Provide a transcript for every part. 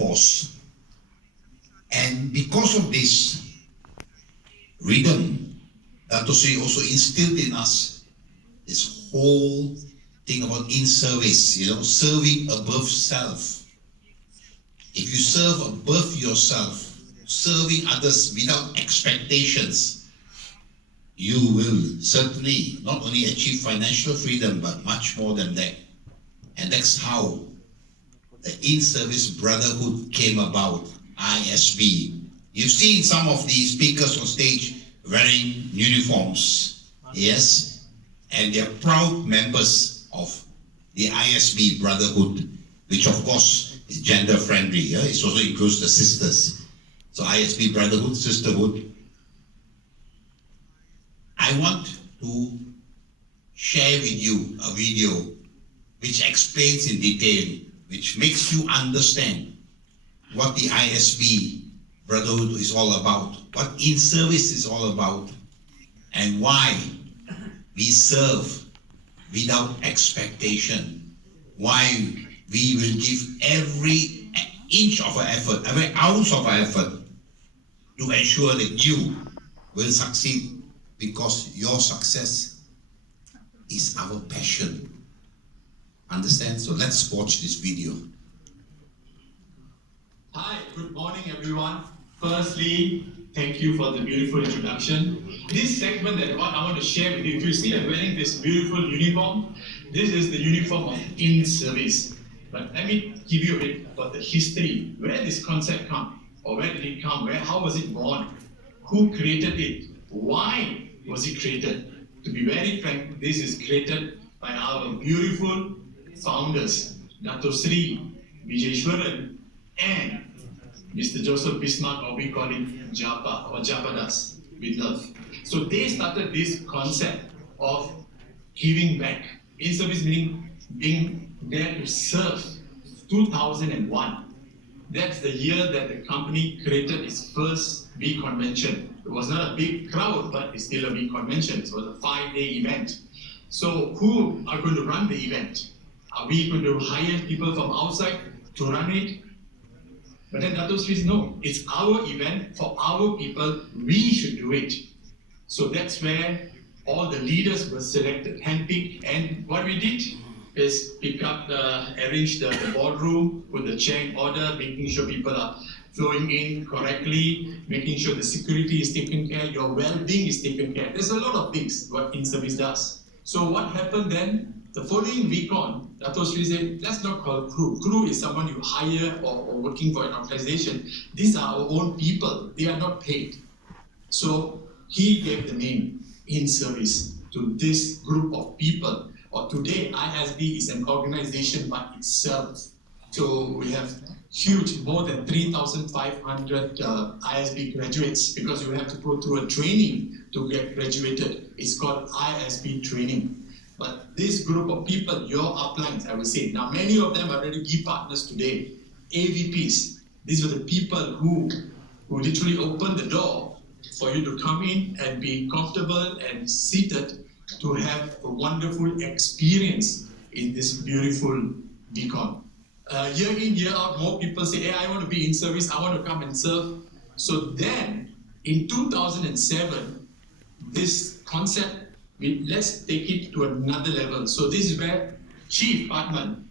force. And because of this rhythm, Dato Sri also instilled in us this whole thing about in service, serving above self. If you serve above yourself, serving others without expectations, you will certainly not only achieve financial freedom, but much more than that. And that's how the in-service brotherhood came about, ISB. You've seen some of the speakers on stage wearing uniforms, yes? And they're proud members of the ISB brotherhood, which of course is gender friendly. Yeah? It also includes the sisters. So ISB brotherhood, sisterhood. I want to share with you a video which explains in detail, which makes you understand what the ISB brotherhood is all about, what in-service is all about, and why we serve without expectation, why we will give every inch of our effort, every ounce of our effort to ensure that you will succeed, because your success is our passion. Understand? So let's watch this video. Hi, good morning everyone. Firstly, thank you for the beautiful introduction. This segment that I want to share with you, if you see I'm wearing this beautiful uniform, this is the uniform of in-service. But let me give you a bit about the history. Where did this concept come? Or where did it come? How was it born? Who created it? Why was it created? To be very frank, this is created by our beautiful founders, Dato Sri Vijayeshwaran and Mr. Joseph Bismarck, or we call him Japa or Japadas with love. So they started this concept of giving back. In service meaning being there to serve. 2001. That's the year that the company created its first big convention. It was not a big crowd, but it's still a big convention. It was a 5-day event. So who are going to run the event? Are we going to hire people from outside to run it? But then Dato Sri says, no, it's our event for our people, we should do it. So that's where all the leaders were selected, handpicked, and what we did is arrange the ballroom, put the chair in order, making sure people are flowing in correctly, making sure the security is taken care, your well-being is taken care. There's a lot of things what in-service does. So what happened then? The following week on, Dato Sri said, that's not called crew. Crew is someone you hire or working for an organization. These are our own people. They are not paid. So he gave the name in service to this group of people. Or today, ISB is an organization by itself. So we have huge, more than 3,500 ISB graduates, because you have to go through a training to get graduated. It's called ISB training. But this group of people, your uplines, I would say, now many of them are already key partners today, AVPs. These are the people who literally open the door for you to come in and be comfortable and seated to have a wonderful experience in this beautiful beacon. Year in, year out, more people say, hey, I want to be in service, I want to come and serve. So then, in 2007, this concept, let's take it to another level. So this is where Chief Patman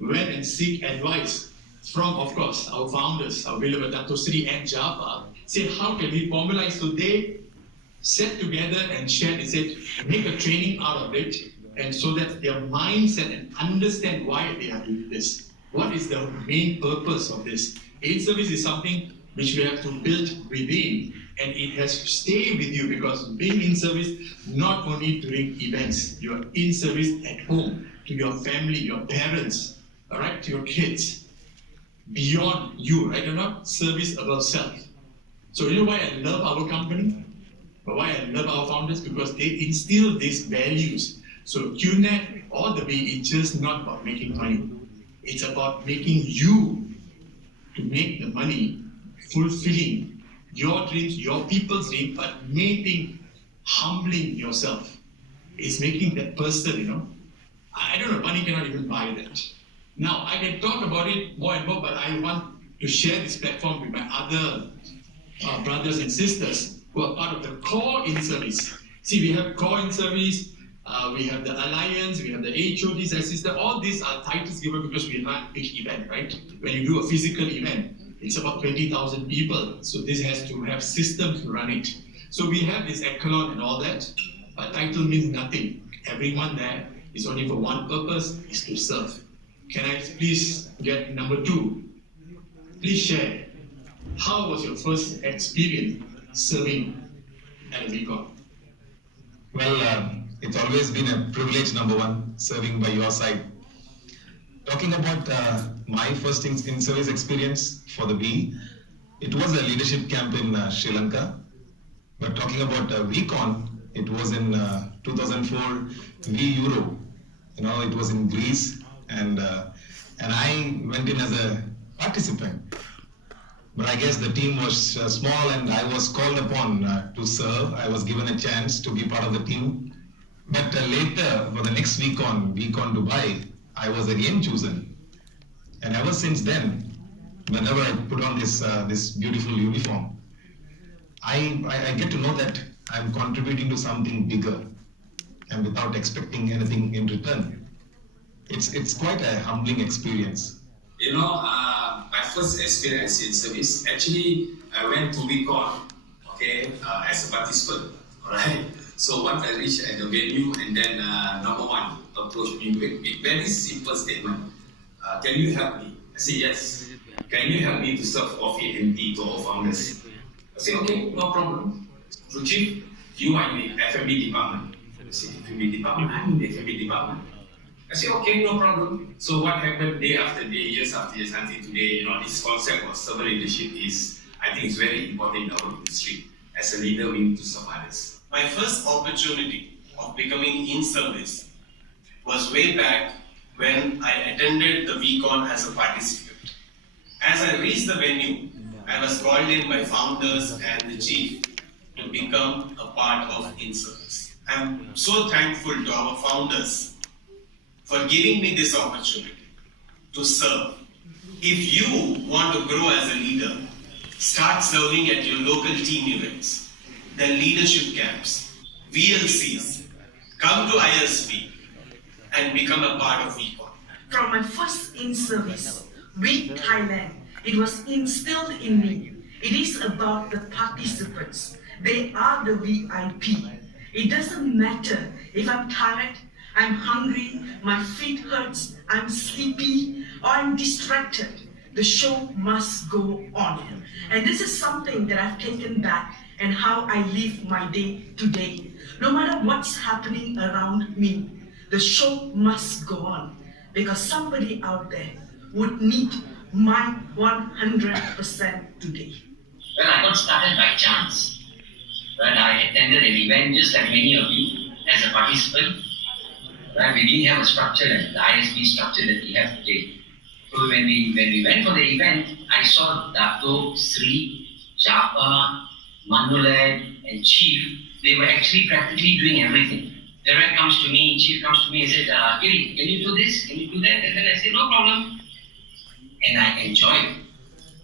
went and seek advice from, of course, our founders, our beloved Dato Sri and Japa, say, how can we formalize? So they sat together and shared, they said, make a training out of it, and so that their mindset and understand why they are doing this. What is the main purpose of this? In-service is something which we have to build within, and it has to stay with you, because being in service, not only during events, you are in service at home, to your family, your parents, all right, to your kids, beyond you, right or not? Service above self. So you know why I love our company? But why I love our founders? Because they instill these values. So QNet, all the way, it's just not about making money. It's about making you to make the money fulfilling your dreams, your people's dreams, but main thing, humbling yourself. It's making that person, I don't know, money cannot even buy that. Now, I can talk about it more and more, but I want to share this platform with my other brothers and sisters who are part of the core in-service. See, we have core in-service, we have the alliance, we have the HODs and sister. All these are titles given because we run a big event, right? When you do a physical event, it's about 20,000 people. So this has to have systems to run it. So we have this echelon and all that, but title means nothing. Everyone there is only for one purpose, is to serve. Can I please get number 2? Please share. How was your first experience serving at a vcom? Well, it's always been a privilege, number one, serving by your side. Talking about my first in-service experience for the V, it was a leadership camp in Sri Lanka. But talking about vcon, it was in 2004 V Euro. You know, it was in Greece, and I went in as a participant. But I guess the team was small, and I was called upon to serve. I was given a chance to be part of the team. But later, for the next vcon Dubai, I was again chosen. And ever since then, whenever I put on this beautiful uniform, I get to know that I'm contributing to something bigger, and without expecting anything in return. It's quite a humbling experience. You know, my first experience in service, actually, I went to vcon, okay, as a participant, alright? So once I reached at the venue, and then number one approached me with a very simple statement. Can you help me? I said, yes. Can you help me to serve coffee and tea to our founders? I said, okay, no problem. So Chief, you are in the F&B department. I said, F&B department? I'm in the F&B department. I said, okay, no problem. So what happened day after day, years after years, until today, you know, this concept of servant leadership is, I think, it's very important in our industry. As a leader, we need to serve others. My first opportunity of becoming in service was way back when I attended the vcon as a participant. As I reached the venue, I was called in by founders and the chief to become a part of in service. I'm so thankful to our founders for giving me this opportunity to serve. If you want to grow as a leader, start serving at your local team events, then leadership camps, VLCs, come to ISB and become a part of vcon. From my first in-service with Thailand, it was instilled in me. It is about the participants. They are the VIP. It doesn't matter if I'm tired, I'm hungry, my feet hurts, I'm sleepy, or I'm distracted. The show must go on. And this is something that I've taken back and how I live my day to day. No matter what's happening around me, the show must go on because somebody out there would need my 100% today. Well, I got started by chance. When I attended an event just like many of you as a participant, where we didn't have a structure like the ISB structure that we have today. So when we went for the event, I saw Dato, Sri, Japa, Manulad, and Chief. They were actually practically doing everything. The rep comes to me, Chief comes to me and said, Giri, can you do this? Can you do that? And then I said, no problem. And I enjoyed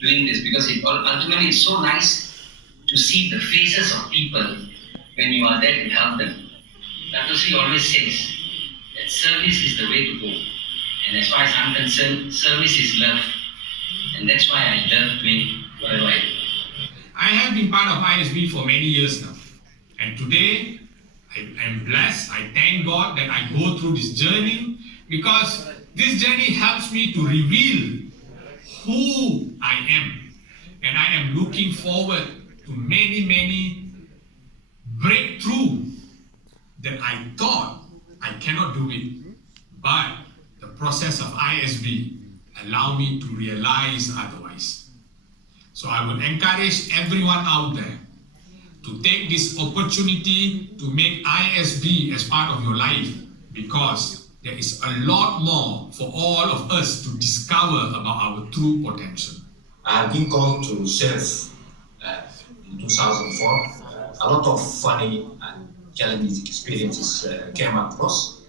doing this because ultimately it's so nice to see the faces of people when you are there to help them. Dato Sri always says that service is the way to go. And as far as I'm concerned, service is love. And that's why I love doing whatever I do. I have been part of ISB for many years now. And today, I'm blessed. I thank God that I go through this journey because this journey helps me to reveal who I am. And I am looking forward to many breakthroughs that I thought I cannot do it. But the process of ISB allow me to realize otherwise. So I will encourage everyone out there to take this opportunity to make ISB as part of your life because there is a lot more for all of us to discover about our true potential. I've been called to serve in 2004. A lot of funny and challenging experiences came across.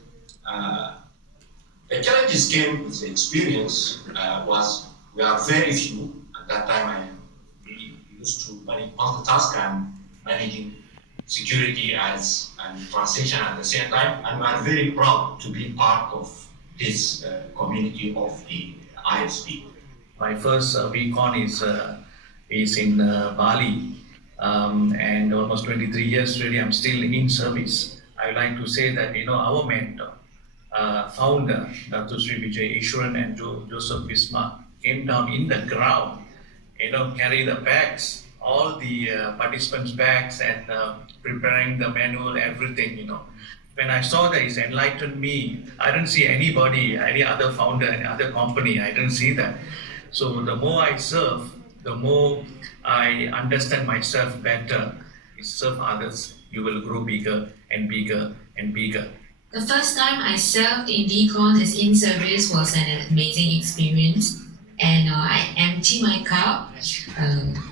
The challenges came with the experience was we are very few and At that time, I really used to multitask and managing security as and translation at the same time. And we are very proud to be part of this community of the ISP. My first vcon is in Bali, and almost 23 years already. I'm still in service. I would like to say that our mentor, founder, Dr. Sri Vijay Ishwaran and Joseph Bismarck came down in the ground, carry the bags, all the participants' bags, and preparing the manual, everything. When I saw that, it enlightened me. I didn't see anybody, any other founder, any other company. I didn't see that. So the more I serve, the more I understand myself better. You serve others, you will grow bigger and bigger and bigger. The first time I served in vcon as in-service was an amazing experience. And I emptied my cup.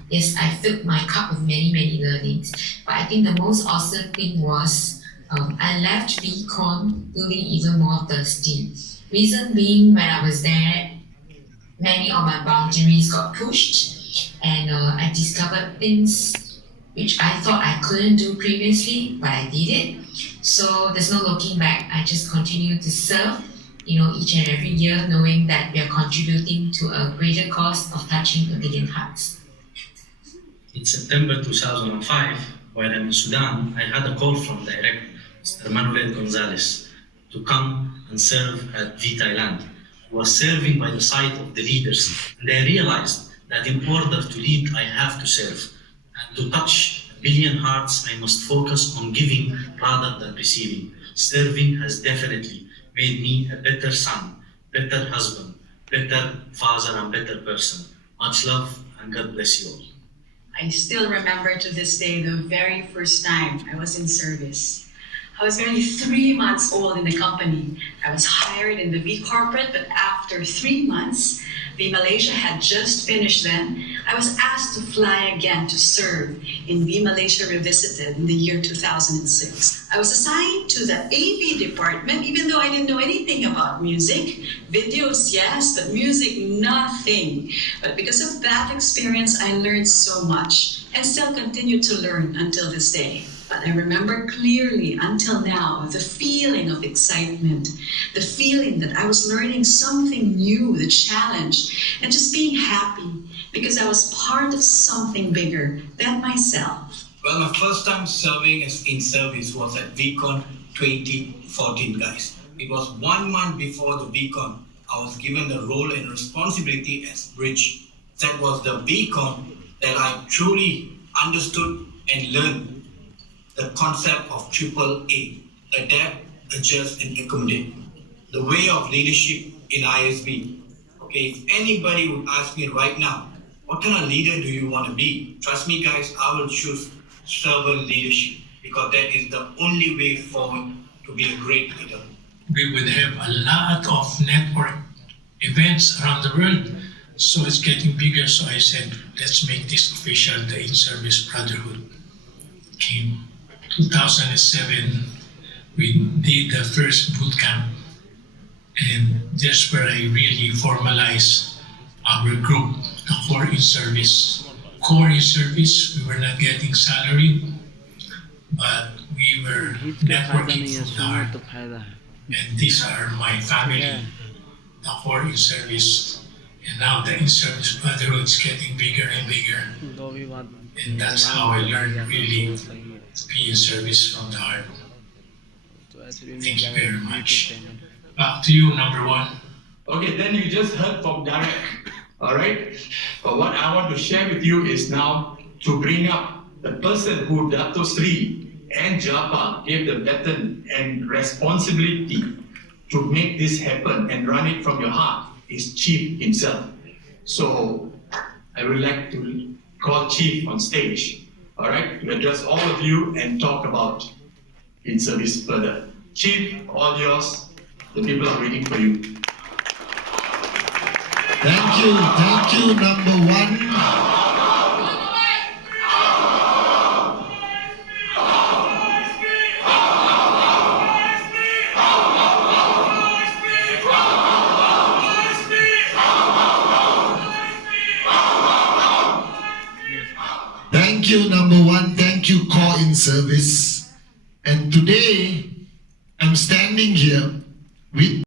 Yes, I filled my cup with many, many learnings. But I think the most awesome thing was I left vcon feeling even more thirsty. Reason being, when I was there, many of my boundaries got pushed, and I discovered things which I thought I couldn't do previously, but I did it. So there's no looking back. I just continue to serve, each and every year, knowing that we are contributing to a greater cause of touching 1 billion hearts. In September 2005, while I'm in Sudan, I had a call from Director Mr. Manuel Gonzalez to come and serve at Thailand. I was serving by the side of the leaders, and I realized that in order to lead, I have to serve. And to touch 1 billion hearts, I must focus on giving rather than receiving. Serving has definitely made me a better son, better husband, better father, and better person. Much love, and God bless you all. I still remember to this day the very first time I was in service. I was barely 3 months old in the company. I was hired in the V Corporate, but after 3 months, V Malaysia had just finished then. I was asked to fly again to serve in V Malaysia Revisited in the year 2006. I was assigned to the AV department, even though I didn't know anything about music. Videos, yes, but music, nothing. But because of that experience, I learned so much and still continue to learn until this day. But I remember clearly until now the feeling of excitement, the feeling that I was learning something new, the challenge, and just being happy because I was part of something bigger than myself. Well, my first time serving as in service was at vcon 2014, guys. It was 1 month before the vcon. I was given the role and responsibility as bridge. That was the vcon that I truly understood and learned the concept of AAA, adapt, adjust, and accommodate. The way of leadership in ISB. Okay, if anybody would ask me right now, what kind of leader do you want to be? Trust me, guys, I will choose servant leadership because that is the only way forward to be a great leader. We would have a lot of network events around the world, so it's getting bigger. So I said, let's make this official, the In-Service Brotherhood. In 2007, we did the first boot camp, and that's where I really formalized our group, the Core In-Service. Core In-Service, we were not getting salary, but we were networking from the heart. And these are my family, the Core In-Service. And now the In-Service Brotherhood is getting bigger and bigger. And that's how I learned really to be in service from the heart. Thank you very much. Back to you, number one. Okay, then you just heard from Derek, all right? But what I want to share with you is now to bring up the person who Dato Sri and Japa gave the baton and responsibility to make this happen and run it from your heart is Chief himself. So I would like to call Chief on stage, all right, to address all of you and talk about in service further. Chief, all yours. The people are waiting for you. Thank you, number one. Thank you, number one. Thank you, Core in Service. And today, I'm standing here with